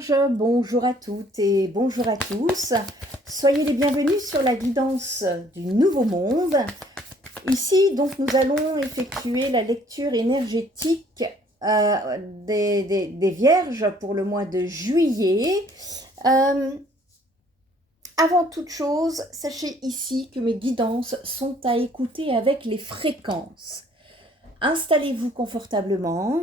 Vierges, bonjour à toutes et bonjour à tous. Soyez les bienvenus sur la guidance du nouveau monde. Ici, donc, nous allons effectuer la lecture énergétique des Vierges pour le mois de juillet. Avant toute chose, sachez ici que mes guidances sont à écouter avec les fréquences. Installez-vous confortablement.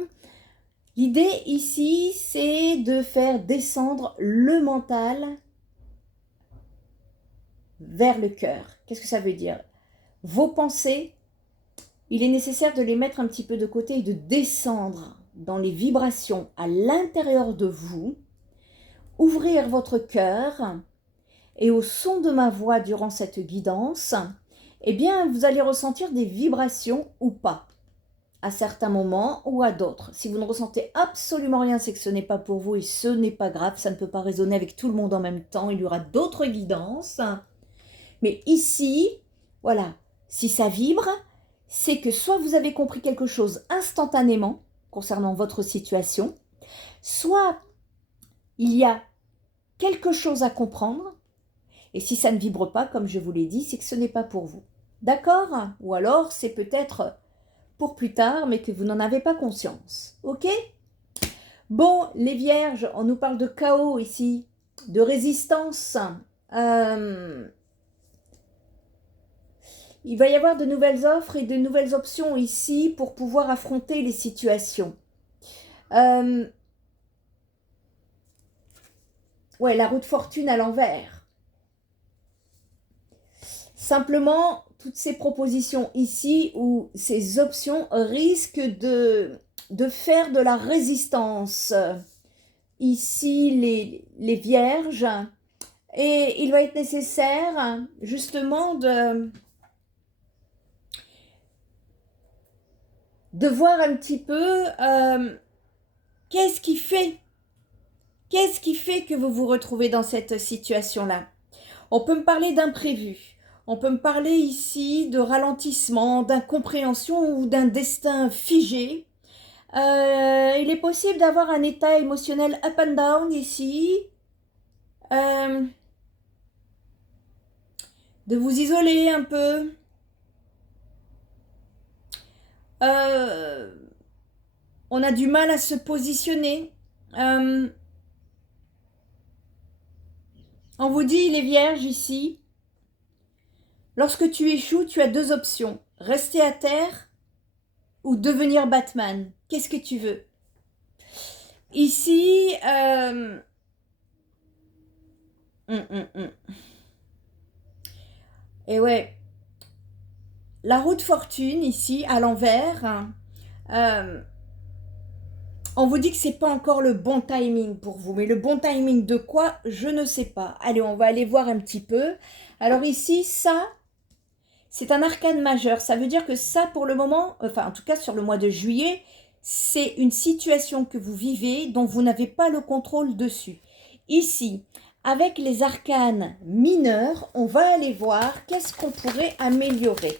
L'idée ici, c'est de faire descendre le mental vers le cœur. Qu'est-ce que ça veut dire? Vos pensées, il est nécessaire de les mettre un petit peu de côté et de descendre dans les vibrations à l'intérieur de vous, ouvrir votre cœur et au son de ma voix durant cette guidance, eh bien, vous allez ressentir des vibrations ou pas, à certains moments ou à d'autres. Si vous ne ressentez absolument rien, c'est que ce n'est pas pour vous et ce n'est pas grave, ça ne peut pas résonner avec tout le monde en même temps, il y aura d'autres guidances. Mais ici, voilà, si ça vibre, c'est que soit vous avez compris quelque chose instantanément concernant votre situation, soit il y a quelque chose à comprendre, et si ça ne vibre pas, comme je vous l'ai dit, c'est que ce n'est pas pour vous. D'accord? Ou alors, c'est peut-être pour plus tard, mais que vous n'en avez pas conscience. Ok? Bon, les Vierges, on nous parle de chaos ici, de résistance. Il va y avoir de nouvelles offres et de nouvelles options ici pour pouvoir affronter les situations. Ouais, la roue de fortune à l'envers. Simplement, toutes ces propositions ici ou ces options risquent de faire de la résistance. Ici, les Vierges. Et il va être nécessaire, justement, de voir un petit peu qu'est-ce qui fait que vous vous retrouvez dans cette situation-là. On peut me parler d'imprévu. On peut me parler ici de ralentissement, d'incompréhension ou d'un destin figé. Il est possible d'avoir un état émotionnel up and down ici. De vous isoler un peu. On a du mal à se positionner. On vous dit, les Vierges ici, lorsque tu échoues, tu as deux options. Rester à terre ou devenir Batman. Qu'est-ce que tu veux? Ici, et ouais, la roue de fortune ici, à l'envers, on vous dit que c'est pas encore le bon timing pour vous. Mais le bon timing de quoi? Je ne sais pas. Allez, on va aller voir un petit peu. Alors ici, ça, c'est un arcane majeur. Ça veut dire que ça, pour le moment, enfin en tout cas sur le mois de juillet, c'est une situation que vous vivez dont vous n'avez pas le contrôle dessus. Ici, avec les arcanes mineurs, on va aller voir qu'est-ce qu'on pourrait améliorer.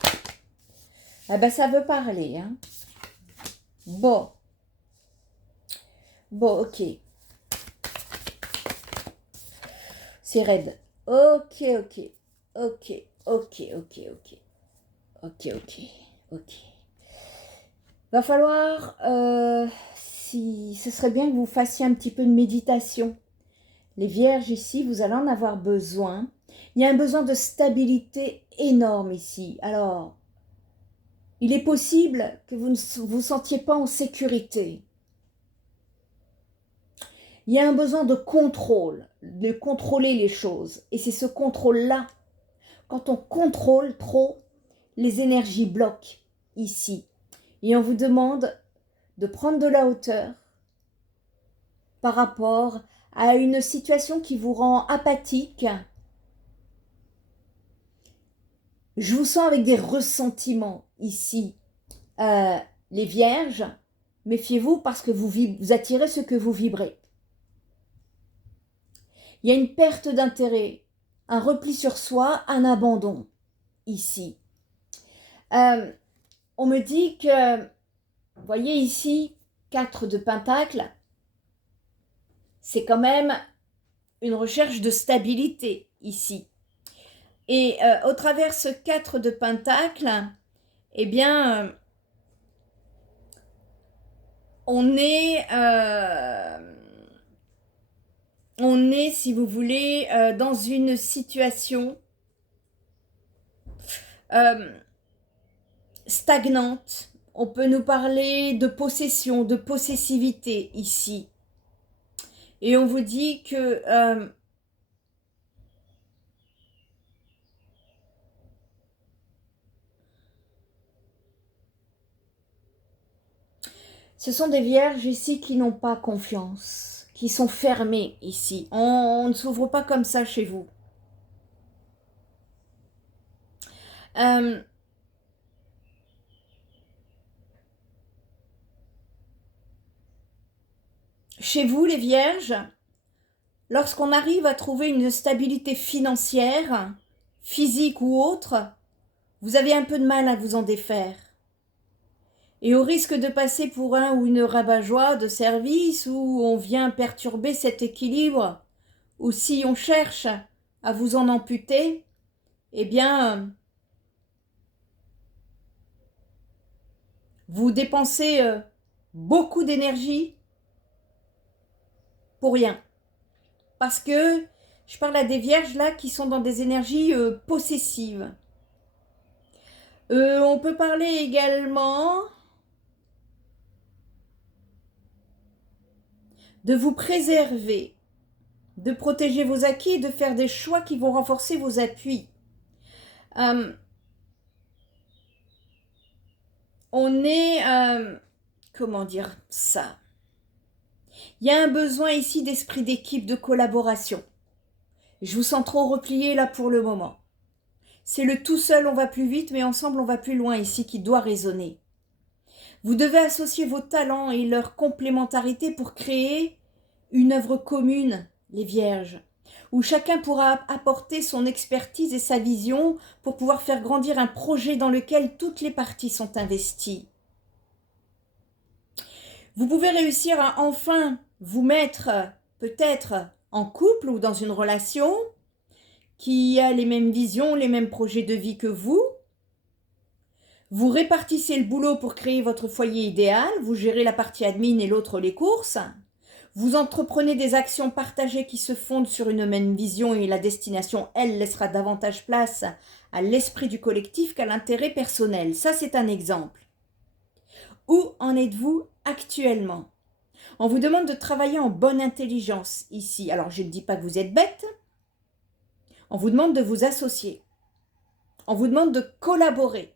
Ah ben ça veut parler. Hein. Bon, ok. C'est raide. Ok. Va falloir, si ce serait bien que vous fassiez un petit peu de méditation. Les Vierges ici, vous allez en avoir besoin. Il y a un besoin de stabilité énorme ici. Alors, il est possible que vous ne vous sentiez pas en sécurité. Il y a un besoin de contrôle, de contrôler les choses. Et c'est ce contrôle-là. Quand on contrôle trop, les énergies bloquent ici. Et on vous demande de prendre de la hauteur par rapport à une situation qui vous rend apathique. Je vous sens avec des ressentiments ici. Les Vierges, méfiez-vous parce que vous attirez ce que vous vibrez. Il y a une perte d'intérêt, un repli sur soi, un abandon ici. On me dit que, vous voyez ici, 4 de Pentacles, c'est quand même une recherche de stabilité ici. Et au travers ce 4 de Pentacle, eh bien, on est, si vous voulez, dans une situation stagnante. On peut nous parler de possession, de possessivité ici. Et on vous dit que ce sont des vierges ici qui n'ont pas confiance, qui sont fermées ici. On ne s'ouvre pas comme ça chez vous. Chez vous, les vierges, lorsqu'on arrive à trouver une stabilité financière, physique ou autre, vous avez un peu de mal à vous en défaire. Et au risque de passer pour un ou une rabat-joie de service où on vient perturber cet équilibre, ou si on cherche à vous en amputer, eh bien, vous dépensez beaucoup d'énergie pour rien. Parce que je parle à des vierges là qui sont dans des énergies possessives. On peut parler également de vous préserver, de protéger vos acquis et de faire des choix qui vont renforcer vos appuis. On est, comment dire ça? Il y a un besoin ici d'esprit d'équipe, de collaboration. Je vous sens trop replié là pour le moment. C'est le tout seul on va plus vite, mais ensemble on va plus loin ici qui doit résonner. Vous devez associer vos talents et leur complémentarité pour créer une œuvre commune, les vierges, où chacun pourra apporter son expertise et sa vision pour pouvoir faire grandir un projet dans lequel toutes les parties sont investies. Vous pouvez réussir à enfin vous mettre peut-être en couple ou dans une relation qui a les mêmes visions, les mêmes projets de vie que vous. Vous répartissez le boulot pour créer votre foyer idéal, vous gérez la partie admin et l'autre les courses. Vous entreprenez des actions partagées qui se fondent sur une même vision et la destination, elle, laissera davantage place à l'esprit du collectif qu'à l'intérêt personnel. Ça, c'est un exemple. Où en êtes-vous actuellement? On vous demande de travailler en bonne intelligence ici. Alors, je ne dis pas que vous êtes bête. On vous demande de vous associer. On vous demande de collaborer.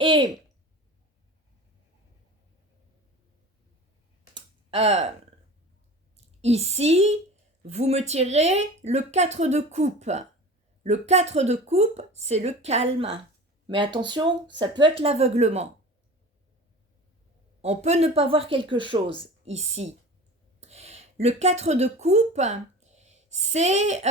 Et ici, vous me tirez le 4 de coupe. Le 4 de coupe, c'est le calme. Mais attention, ça peut être l'aveuglement. On peut ne pas voir quelque chose ici. Le 4 de coupe, c'est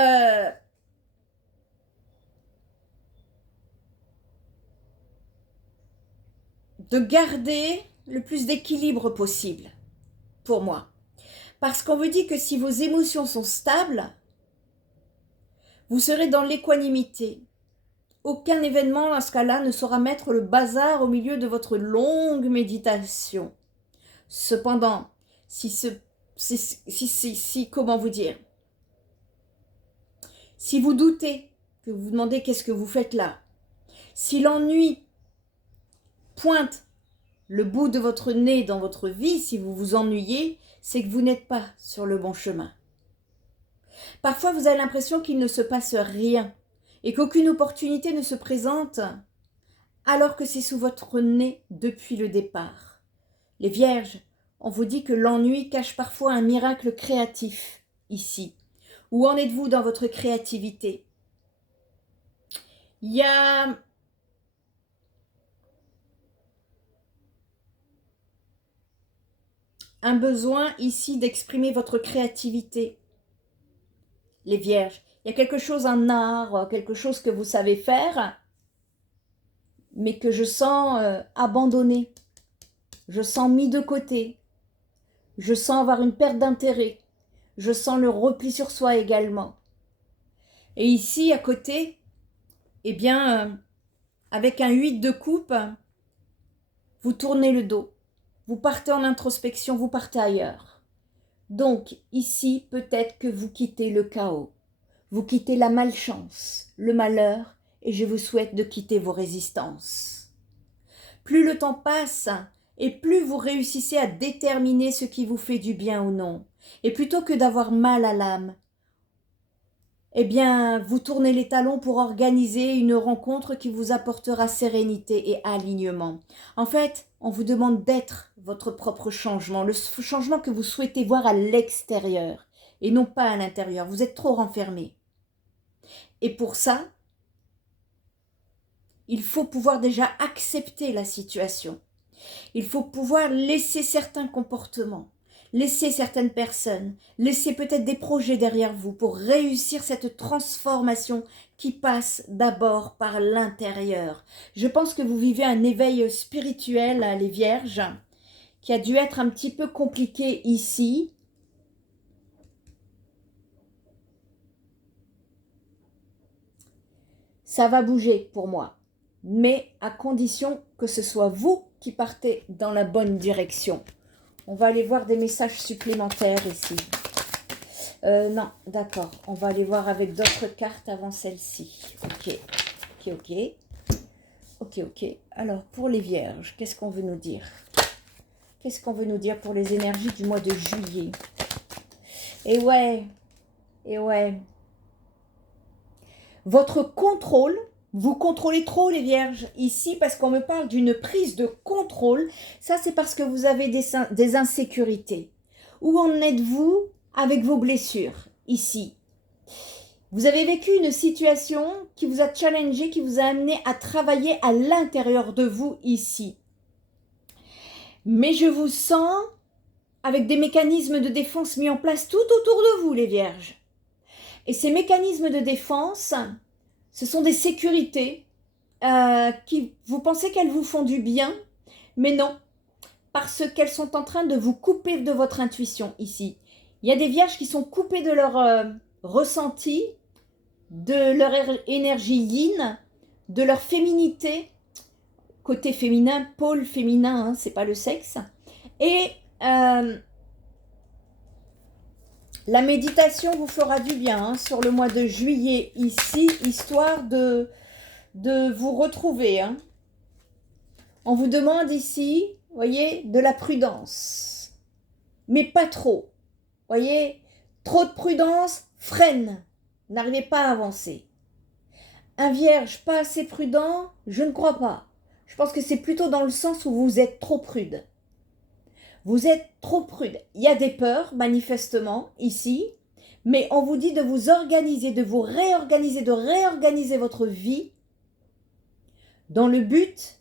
de garder le plus d'équilibre possible, pour moi. Parce qu'on vous dit que si vos émotions sont stables, vous serez dans l'équanimité. Aucun événement, dans ce cas-là, ne saura mettre le bazar au milieu de votre longue méditation. Cependant, comment vous dire, si vous doutez, que vous vous demandez qu'est-ce que vous faites là, si l'ennui pointe le bout de votre nez dans votre vie, si vous vous ennuyez, c'est que vous n'êtes pas sur le bon chemin. Parfois, vous avez l'impression qu'il ne se passe rien et qu'aucune opportunité ne se présente alors que c'est sous votre nez depuis le départ. Les vierges, on vous dit que l'ennui cache parfois un miracle créatif ici. Où en êtes-vous dans votre créativité? Il y a un besoin ici d'exprimer votre créativité. Les vierges, il y a quelque chose en art, quelque chose que vous savez faire, mais que je sens abandonné, je sens mis de côté. Je sens avoir une perte d'intérêt. Je sens le repli sur soi également. Et ici, à côté, eh bien, avec un 8 de coupe, vous tournez le dos. Vous partez en introspection, vous partez ailleurs. Donc, ici, peut-être que vous quittez le chaos. Vous quittez la malchance, le malheur, et je vous souhaite de quitter vos résistances. Plus le temps passe, et plus vous réussissez à déterminer ce qui vous fait du bien ou non. Et plutôt que d'avoir mal à l'âme, eh bien, vous tournez les talons pour organiser une rencontre qui vous apportera sérénité et alignement. En fait, on vous demande d'être votre propre changement, le changement que vous souhaitez voir à l'extérieur et non pas à l'intérieur. Vous êtes trop renfermé. Et pour ça, il faut pouvoir déjà accepter la situation. Il faut pouvoir laisser certains comportements. Laissez certaines personnes, laissez peut-être des projets derrière vous pour réussir cette transformation qui passe d'abord par l'intérieur. Je pense que vous vivez un éveil spirituel, les vierges, qui a dû être un petit peu compliqué ici. Ça va bouger pour moi, mais à condition que ce soit vous qui partez dans la bonne direction. On va aller voir des messages supplémentaires ici. Non, d'accord. On va aller voir avec d'autres cartes avant celle-ci. Ok, ok, ok. Ok, ok. Alors, pour les vierges, qu'est-ce qu'on veut nous dire? Qu'est-ce qu'on veut nous dire pour les énergies du mois de juillet? Et ouais. Votre contrôle, vous contrôlez trop les vierges ici parce qu'on me parle d'une prise de contrôle. Ça, c'est parce que vous avez des insécurités. Où en êtes-vous avec vos blessures ici? Vous avez vécu une situation qui vous a challengé, qui vous a amené à travailler à l'intérieur de vous ici. Mais je vous sens avec des mécanismes de défense mis en place tout autour de vous, les vierges. Et ces mécanismes de défense, ce sont des sécurités qui, vous pensez qu'elles vous font du bien, mais non, parce qu'elles sont en train de vous couper de votre intuition ici. Il y a des vierges qui sont coupées de leur ressenti, de leur énergie yin, de leur féminité, côté féminin, pôle féminin, hein, c'est pas le sexe. Et la méditation vous fera du bien hein, sur le mois de juillet ici, histoire de vous retrouver. Hein. On vous demande ici, voyez, de la prudence, mais pas trop. Voyez, trop de prudence freine, n'arrivez pas à avancer. Un vierge pas assez prudent, je ne crois pas. Je pense que c'est plutôt dans le sens où vous êtes trop prude. Vous êtes trop prude. Il y a des peurs, manifestement, ici, mais on vous dit de vous organiser, de vous réorganiser, de réorganiser votre vie dans le but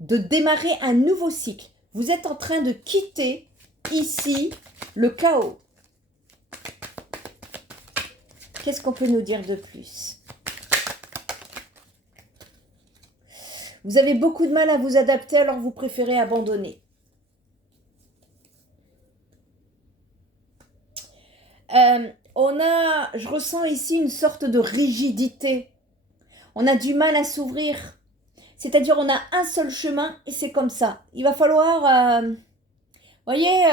de démarrer un nouveau cycle. Vous êtes en train de quitter ici le chaos. Qu'est-ce qu'on peut nous dire de plus? Vous avez beaucoup de mal à vous adapter, alors vous préférez abandonner. Je ressens ici une sorte de rigidité. On a du mal à s'ouvrir. C'est-à-dire on a un seul chemin et c'est comme ça. Il va falloir, voyez,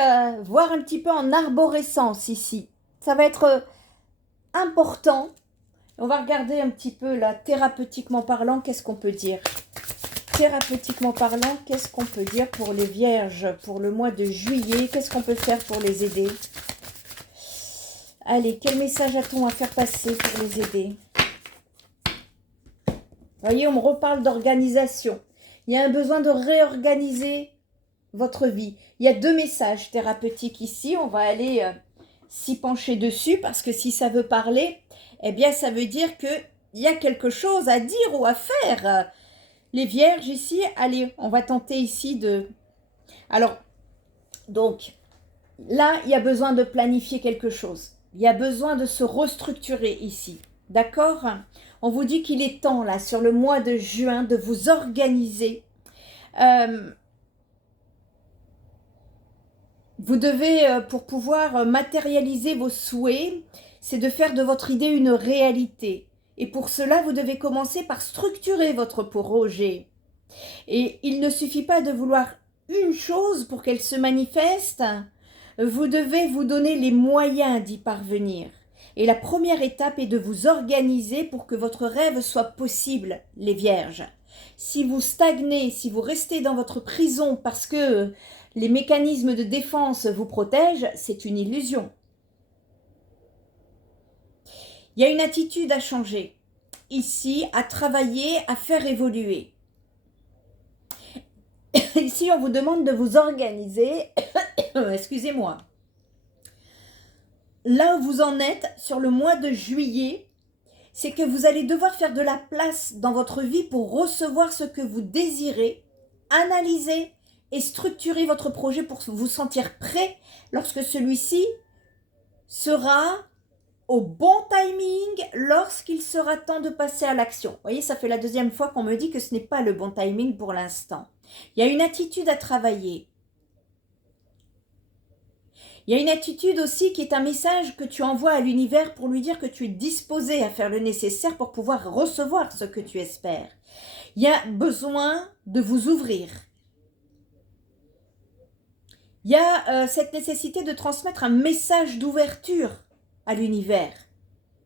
voir un petit peu en arborescence ici. Ça va être important. On va regarder un petit peu là, thérapeutiquement parlant, qu'est-ce qu'on peut dire? Thérapeutiquement parlant, qu'est-ce qu'on peut dire pour les vierges, pour le mois de juillet? Qu'est-ce qu'on peut faire pour les aider? Allez, quel message a-t-on à faire passer pour les aider? Voyez, on me reparle d'organisation. Il y a un besoin de réorganiser votre vie. Il y a deux messages thérapeutiques ici. On va aller s'y pencher dessus parce que si ça veut parler, eh bien, ça veut dire qu'il y a quelque chose à dire ou à faire. Les vierges ici, allez, on va tenter ici de... Alors, donc, là, il y a besoin de planifier quelque chose. Il y a besoin de se restructurer ici. D'accord? On vous dit qu'il est temps, là, sur le mois de juin, de vous vous Vous devez, pour pouvoir matérialiser vos souhaits, c'est de faire de votre idée une réalité. Et pour cela, vous devez commencer par structurer votre projet. Et il ne suffit pas de vouloir une chose pour qu'elle se manifeste. Vous devez vous donner les moyens d'y parvenir. Et la première étape est de vous organiser pour que votre rêve soit possible, les vierges. Si vous stagnez, si vous restez dans votre prison parce que les mécanismes de défense vous protègent, c'est une illusion. Il y a une attitude à changer, ici, à travailler, à faire évoluer. Ici, on vous demande de vous organiser, excusez-moi. Là où vous en êtes, sur le mois de juillet, c'est que vous allez devoir faire de la place dans votre vie pour recevoir ce que vous désirez, analyser et structurer votre projet pour vous sentir prêt lorsque celui-ci sera au bon timing, lorsqu'il sera temps de passer à l'action. Vous voyez, ça fait la deuxième fois qu'on me dit que ce n'est pas le bon timing pour l'instant. Il y a une attitude à travailler. Il y a une attitude aussi qui est un message que tu envoies à l'univers pour lui dire que tu es disposé à faire le nécessaire pour pouvoir recevoir ce que tu espères. Il y a besoin de vous ouvrir. Il y a cette nécessité de transmettre un message d'ouverture à l'univers.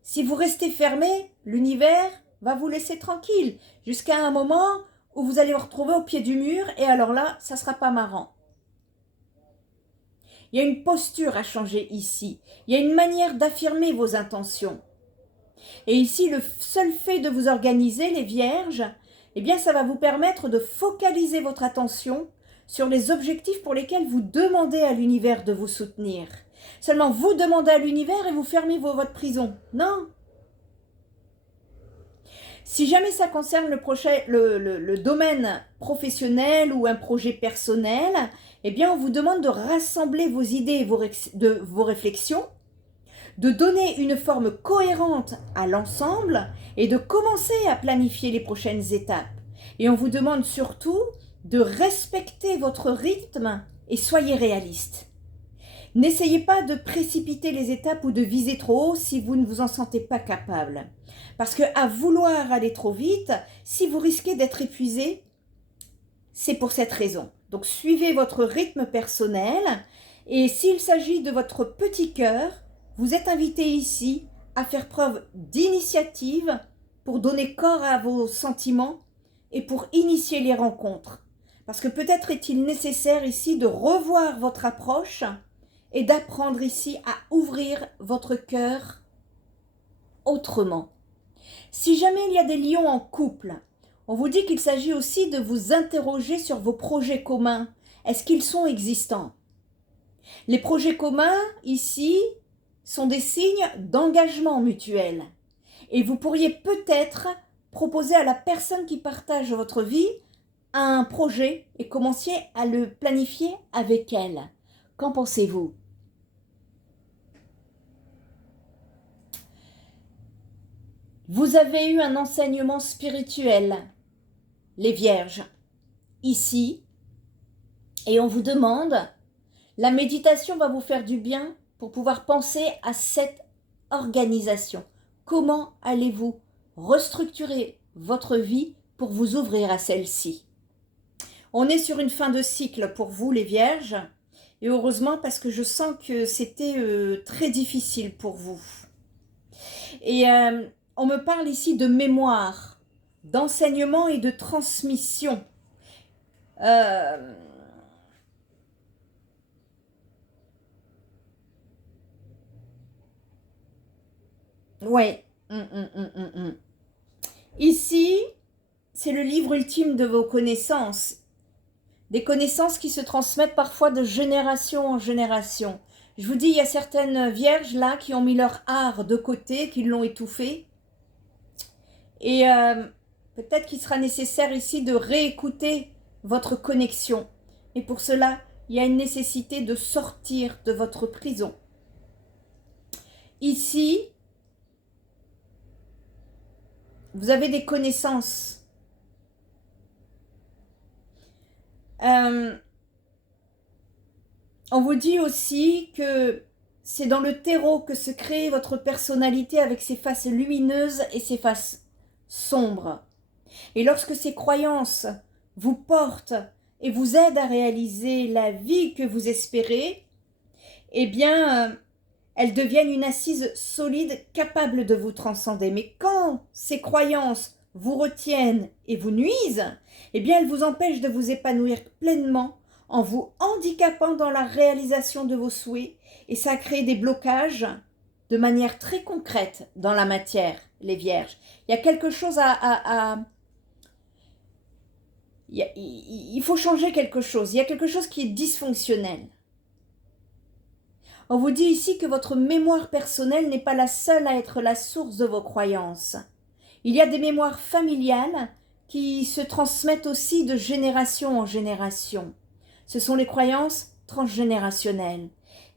Si vous restez fermé, l'univers va vous laisser tranquille jusqu'à un moment où vous allez vous retrouver au pied du mur et alors là, ça ne sera pas marrant. Il y a une posture à changer ici. Il y a une manière d'affirmer vos intentions. Et ici, le seul fait de vous organiser, les vierges, eh bien, ça va vous permettre de focaliser votre attention sur les objectifs pour lesquels vous demandez à l'univers de vous soutenir. Seulement, vous demandez à l'univers et vous fermez votre prison. Non. Si jamais ça concerne le domaine professionnel ou un projet personnel, eh bien, on vous demande de rassembler vos idées et vos réflexions, de donner une forme cohérente à l'ensemble et de commencer à planifier les prochaines étapes. Et on vous demande surtout de respecter votre rythme et soyez réaliste. N'essayez pas de précipiter les étapes ou de viser trop haut si vous ne vous en sentez pas capable. Parce qu'à vouloir aller trop vite, si vous risquez d'être épuisé, c'est pour cette raison. Donc suivez votre rythme personnel et s'il s'agit de votre petit cœur, vous êtes invité ici à faire preuve d'initiative pour donner corps à vos sentiments et pour initier les rencontres. Parce que peut-être est-il nécessaire ici de revoir votre approche et d'apprendre ici à ouvrir votre cœur autrement. Si jamais il y a des lions en couple, on vous dit qu'il s'agit aussi de vous interroger sur vos projets communs. Est-ce qu'ils sont existants? Les projets communs, ici, sont des signes d'engagement mutuel. Et vous pourriez peut-être proposer à la personne qui partage votre vie un projet et commencer à le planifier avec elle. Qu'en pensez-vous? Vous avez eu un enseignement spirituel, les vierges, ici, et on vous demande, la méditation va vous faire du bien pour pouvoir penser à cette organisation. Comment allez-vous restructurer votre vie pour vous ouvrir à celle-ci? On est sur une fin de cycle pour vous, les vierges, et heureusement parce que je sens que c'était très difficile pour vous. Et on me parle ici de mémoire, d'enseignement et de transmission. Ouais. Ici, c'est le livre ultime de vos connaissances. Des connaissances qui se transmettent parfois de génération en génération. Je vous dis, il y a certaines vierges là qui ont mis leur art de côté, qui l'ont étouffé. Et peut-être qu'il sera nécessaire ici de réécouter votre connexion. Et pour cela, il y a une nécessité de sortir de votre prison. Ici, vous avez des connaissances. On vous dit aussi que c'est dans le terreau que se crée votre personnalité avec ses faces lumineuses et ses faces sombres. Et lorsque ces croyances vous portent et vous aident à réaliser la vie que vous espérez, eh bien, elles deviennent une assise solide capable de vous transcender. Mais quand ces croyances vous retiennent et vous nuisent, eh bien, elles vous empêchent de vous épanouir pleinement en vous handicapant dans la réalisation de vos souhaits, et ça crée des blocages de manière très concrète dans la matière, les vierges. Il y a quelque chose il faut changer quelque chose. Il y a quelque chose qui est dysfonctionnel. On vous dit ici que votre mémoire personnelle n'est pas la seule à être la source de vos croyances. Il y a des mémoires familiales qui se transmettent aussi de génération en génération. Ce sont les croyances transgénérationnelles.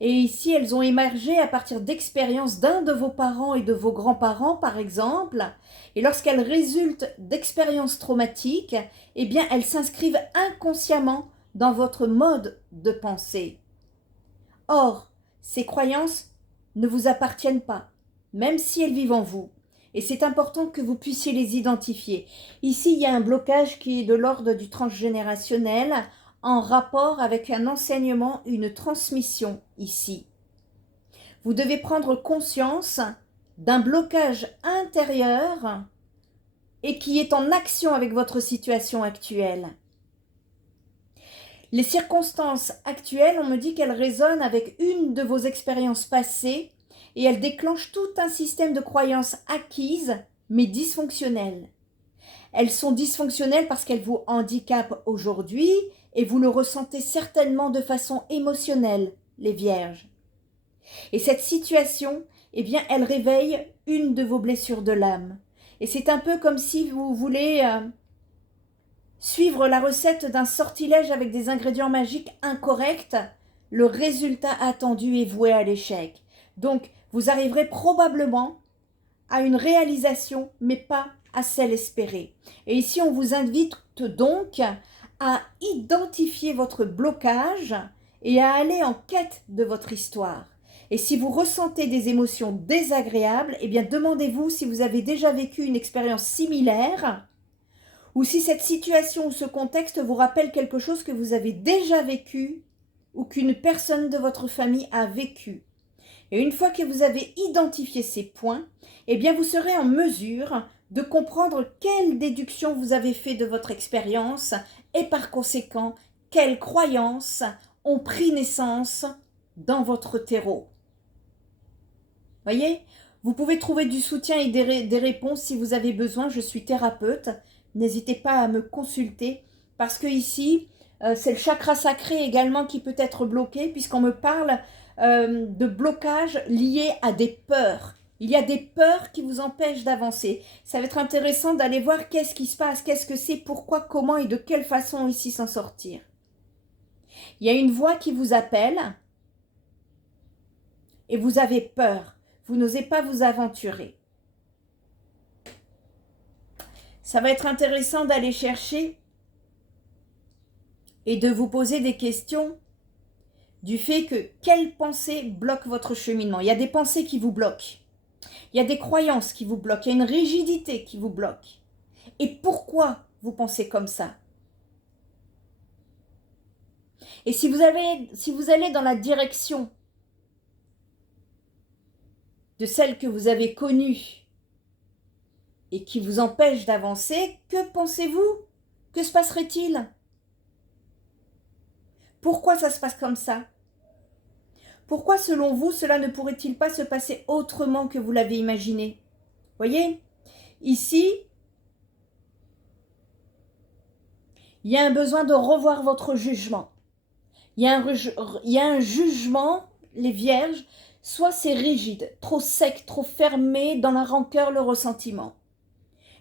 Et ici, elles ont émergé à partir d'expériences d'un de vos parents et de vos grands-parents, par exemple. Et lorsqu'elles résultent d'expériences traumatiques, eh bien, elles s'inscrivent inconsciemment dans votre mode de pensée. Or, ces croyances ne vous appartiennent pas, même si elles vivent en vous. Et c'est important que vous puissiez les identifier. Ici, il y a un blocage qui est de l'ordre du transgénérationnel en rapport avec un enseignement, une transmission ici. Vous devez prendre conscience d'un blocage intérieur et qui est en action avec votre situation actuelle. Les circonstances actuelles, on me dit qu'elles résonnent avec une de vos expériences passées et elles déclenchent tout un système de croyances acquises mais dysfonctionnelles. Elles sont dysfonctionnelles parce qu'elles vous handicapent aujourd'hui et vous le ressentez certainement de façon émotionnelle, les vierges. Et cette situation, eh bien, elle réveille une de vos blessures de l'âme. Et c'est un peu comme si vous voulez suivre la recette d'un sortilège avec des ingrédients magiques incorrects. Le résultat attendu est voué à l'échec. Donc, vous arriverez probablement à une réalisation, mais pas à celle espérée. Et ici, on vous invite donc à identifier votre blocage et à aller en quête de votre histoire. Et si vous ressentez des émotions désagréables, eh bien, demandez-vous si vous avez déjà vécu une expérience similaire ou si cette situation ou ce contexte vous rappelle quelque chose que vous avez déjà vécu ou qu'une personne de votre famille a vécu. Et une fois que vous avez identifié ces points, eh bien vous serez en mesure de comprendre quelle déduction vous avez fait de votre expérience et par conséquent, quelles croyances ont pris naissance dans votre terreau. Voyez, vous pouvez trouver du soutien et des réponses si vous avez besoin. Je suis thérapeute. N'hésitez pas à me consulter parce que ici, c'est le chakra sacré également qui peut être bloqué puisqu'on me parle de blocage lié à des peurs. Il y a des peurs qui vous empêchent d'avancer. Ça va être intéressant d'aller voir qu'est-ce qui se passe, qu'est-ce que c'est, pourquoi, comment et de quelle façon ici s'en sortir. Il y a une voix qui vous appelle et vous avez peur. Vous n'osez pas vous aventurer. Ça va être intéressant d'aller chercher et de vous poser des questions du fait que quelles pensées bloquent votre cheminement. Il y a des pensées qui vous bloquent. Il y a des croyances qui vous bloquent. Il y a une rigidité qui vous bloque. Et pourquoi vous pensez comme ça? Et si vous allez dans la direction de celle que vous avez connue et qui vous empêche d'avancer, que pensez-vous? Que se passerait-il? Pourquoi ça se passe comme ça? Pourquoi, selon vous, cela ne pourrait-il pas se passer autrement que vous l'avez imaginé? Voyez, ici, il y a un besoin de revoir votre jugement. Il y a un jugement, les vierges, soit c'est rigide, trop sec, trop fermé, dans la rancœur, le ressentiment.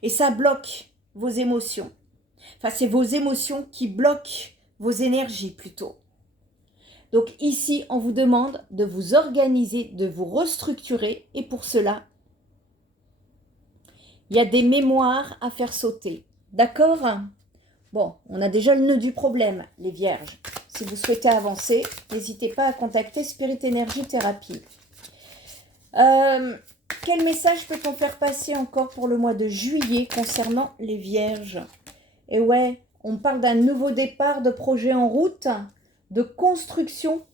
Et ça bloque vos émotions. Enfin, c'est vos émotions qui bloquent vos énergies plutôt. Donc ici, on vous demande de vous organiser, de vous restructurer. Et pour cela, il y a des mémoires à faire sauter. D'accord? Bon, on a déjà le nœud du problème, les vierges. Si vous souhaitez avancer, n'hésitez pas à contacter Spirit Energy Thérapie. Quel message peut-on faire passer encore pour le mois de juillet concernant les vierges? Et ouais, on parle d'un nouveau départ de projet en route, de construction.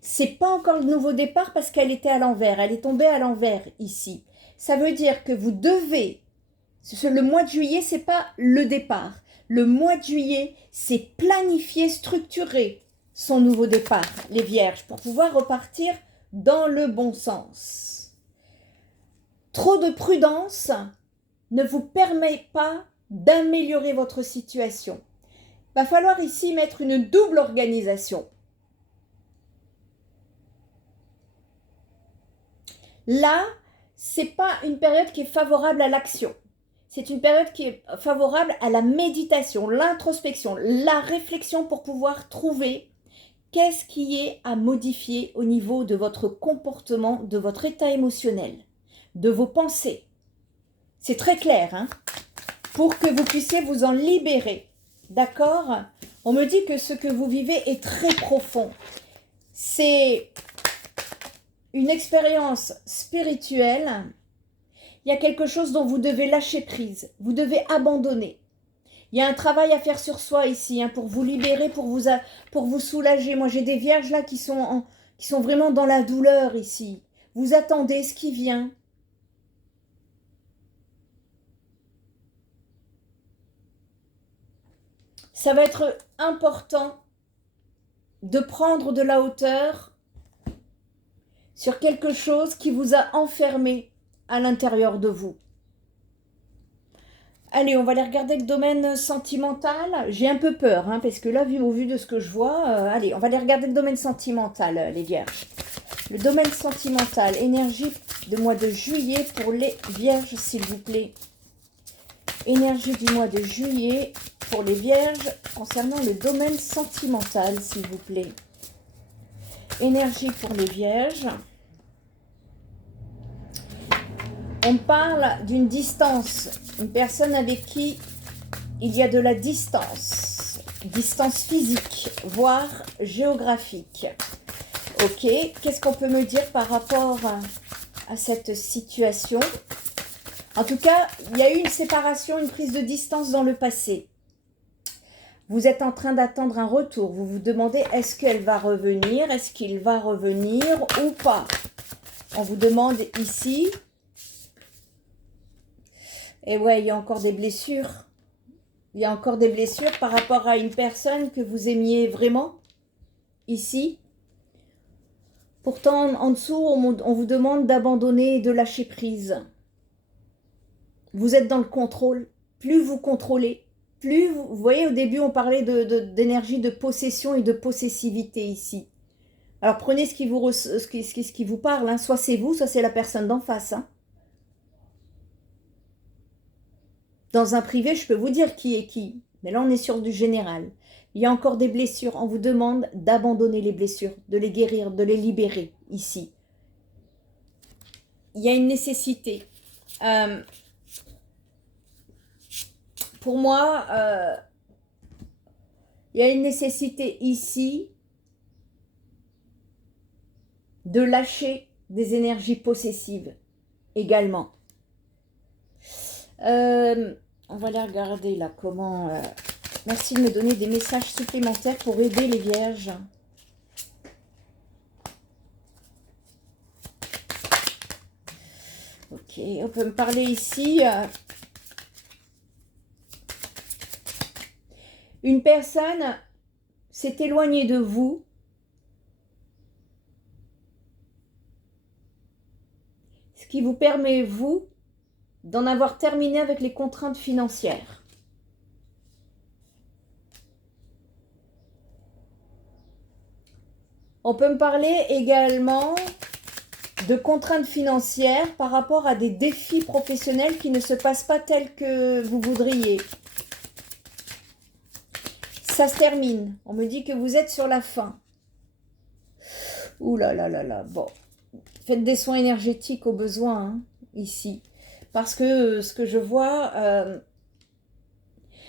C'est pas encore le nouveau départ parce qu'elle était à l'envers. Elle est tombée à l'envers ici. Ça veut dire que vous devez... Le mois de juillet, c'est pas le départ. Le mois de juillet, c'est planifier, structurer son nouveau départ, les vierges, pour pouvoir repartir dans le bon sens. Trop de prudence ne vous permet pas d'améliorer votre situation. Il va falloir ici mettre une double organisation. Là, ce n'est pas une période qui est favorable à l'action. C'est une période qui est favorable à la méditation, l'introspection, la réflexion pour pouvoir trouver qu'est-ce qui est à modifier au niveau de votre comportement, de votre état émotionnel, de vos pensées. C'est très clair, hein, pour que vous puissiez vous en libérer. D'accord? On me dit que ce que vous vivez est très profond. C'est une expérience spirituelle. Il y a quelque chose dont vous devez lâcher prise. Vous devez abandonner. Il y a un travail à faire sur soi ici, hein, pour vous libérer, pour vous soulager. Moi, j'ai des vierges là qui sont vraiment dans la douleur ici. Vous attendez ce qui vient. Ça va être important de prendre de la hauteur sur quelque chose qui vous a enfermé à l'intérieur de vous. Allez, on va aller regarder le domaine sentimental. J'ai un peu peur, hein, parce que là, au vu de ce que je vois, allez, on va aller regarder le domaine sentimental, les vierges. Le domaine sentimental, énergie de mois de juillet pour les vierges, s'il vous plaît. Énergie du mois de juillet pour les vierges concernant le domaine sentimental, s'il vous plaît. Énergie pour les vierges. On parle d'une distance, une personne avec qui il y a de la distance physique, voire géographique. Ok, qu'est-ce qu'on peut me dire par rapport à cette situation? En tout cas, il y a eu une séparation, une prise de distance dans le passé. Vous êtes en train d'attendre un retour. Vous vous demandez, est-ce qu'elle va revenir? Est-ce qu'il va revenir ou pas? On vous demande ici. Et ouais, il y a encore des blessures. Il y a encore des blessures par rapport à une personne que vous aimiez vraiment. Ici. Pourtant, en dessous, on vous demande d'abandonner et de lâcher prise. Vous êtes dans le contrôle. Plus vous contrôlez, plus vous voyez, au début, on parlait d'énergie de possession et de possessivité ici. Alors, prenez ce qui vous parle. Hein. Soit c'est vous, soit c'est la personne d'en face. Hein. Dans un privé, je peux vous dire qui est qui. Mais là, on est sur du général. Il y a encore des blessures. On vous demande d'abandonner les blessures, de les guérir, de les libérer ici. Il y a une nécessité. Pour moi, il y a une nécessité ici de lâcher des énergies possessives également. On va aller regarder là comment... merci de me donner des messages supplémentaires pour aider les vierges. Ok, on peut me parler ici... une personne s'est éloignée de vous. Ce qui vous permet, vous, d'en avoir terminé avec les contraintes financières. On peut me parler également de contraintes financières par rapport à des défis professionnels qui ne se passent pas tels que vous voudriez. Ça se termine. On me dit que vous êtes sur la fin. Ouh là là là là. Bon. Faites des soins énergétiques au besoin, hein, ici. Parce que ce que je vois,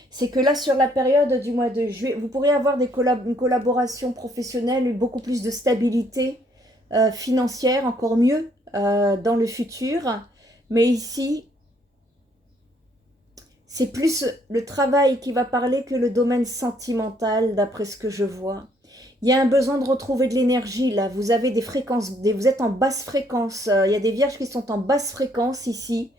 c'est que là, sur la période du mois de juillet, vous pourrez avoir une collaboration professionnelle, beaucoup plus de stabilité financière, encore mieux dans le futur. Mais ici, c'est plus le travail qui va parler que le domaine sentimental, d'après ce que je vois. Il y a un besoin de retrouver de l'énergie, là. Vous avez des fréquences, vous êtes en basse fréquence. Il y a des vierges qui sont en basse fréquence ici.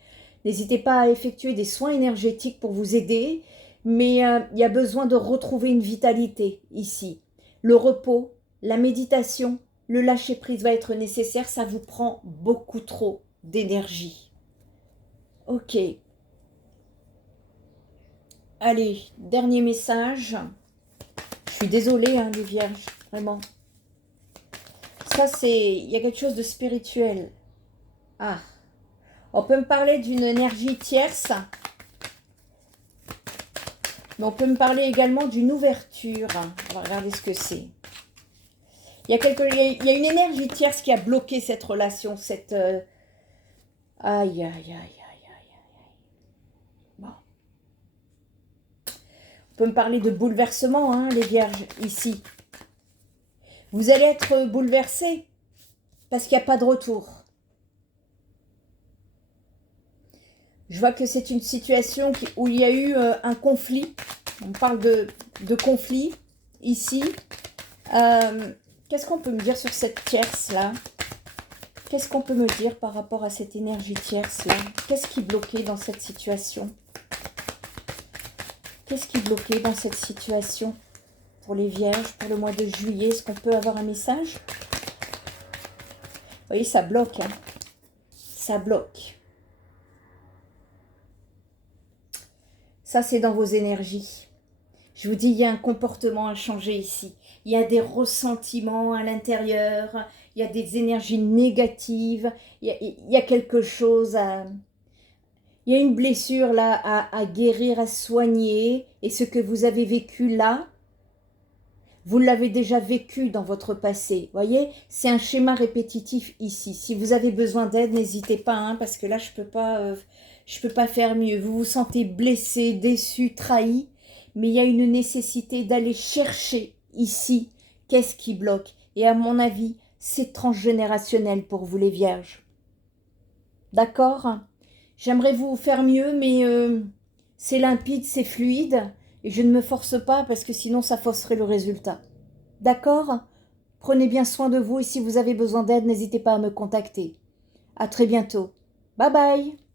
N'hésitez pas à effectuer des soins énergétiques pour vous aider. Mais il y a besoin de retrouver une vitalité ici. Le repos, la méditation, le lâcher-prise va être nécessaire. Ça vous prend beaucoup trop d'énergie. Ok. Allez, dernier message. Je suis désolée, hein, les vierges, vraiment. Ça, il y a quelque chose de spirituel. Ah, on peut me parler d'une énergie tierce, mais on peut me parler également d'une ouverture. On va regarder ce que c'est. Il y a une énergie tierce qui a bloqué cette relation, cette... Aïe, aïe, aïe, aïe, aïe, aïe. Bon. On peut me parler de bouleversement, hein, les vierges, ici. Vous allez être bouleversés parce qu'il n'y a pas de retour. Je vois que c'est une situation où il y a eu un conflit. On parle de conflit ici. Qu'est-ce qu'on peut me dire sur cette tierce-là? Qu'est-ce qu'on peut me dire par rapport à cette énergie tierce-là? Qu'est-ce qui bloquait dans cette situation? Qu'est-ce qui bloquait dans cette situation pour les vierges, pour le mois de juillet? Est-ce qu'on peut avoir un message? Vous voyez, ça bloque. Hein. Ça bloque. Ça, c'est dans vos énergies. Je vous dis, il y a un comportement à changer ici. Il y a des ressentiments à l'intérieur. Il y a des énergies négatives. Il y a quelque chose à... Il y a une blessure là à guérir, à soigner. Et ce que vous avez vécu là, vous l'avez déjà vécu dans votre passé. Voyez, c'est un schéma répétitif ici. Si vous avez besoin d'aide, n'hésitez pas, hein, parce que là, je peux pas faire mieux. Vous vous sentez blessé, déçu, trahi, mais il y a une nécessité d'aller chercher ici qu'est-ce qui bloque. Et à mon avis, c'est transgénérationnel pour vous les vierges. D'accord? J'aimerais vous faire mieux, mais c'est limpide, c'est fluide. Et je ne me force pas parce que sinon ça fausserait le résultat. D'accord? Prenez bien soin de vous et si vous avez besoin d'aide, n'hésitez pas à me contacter. À très bientôt. Bye bye!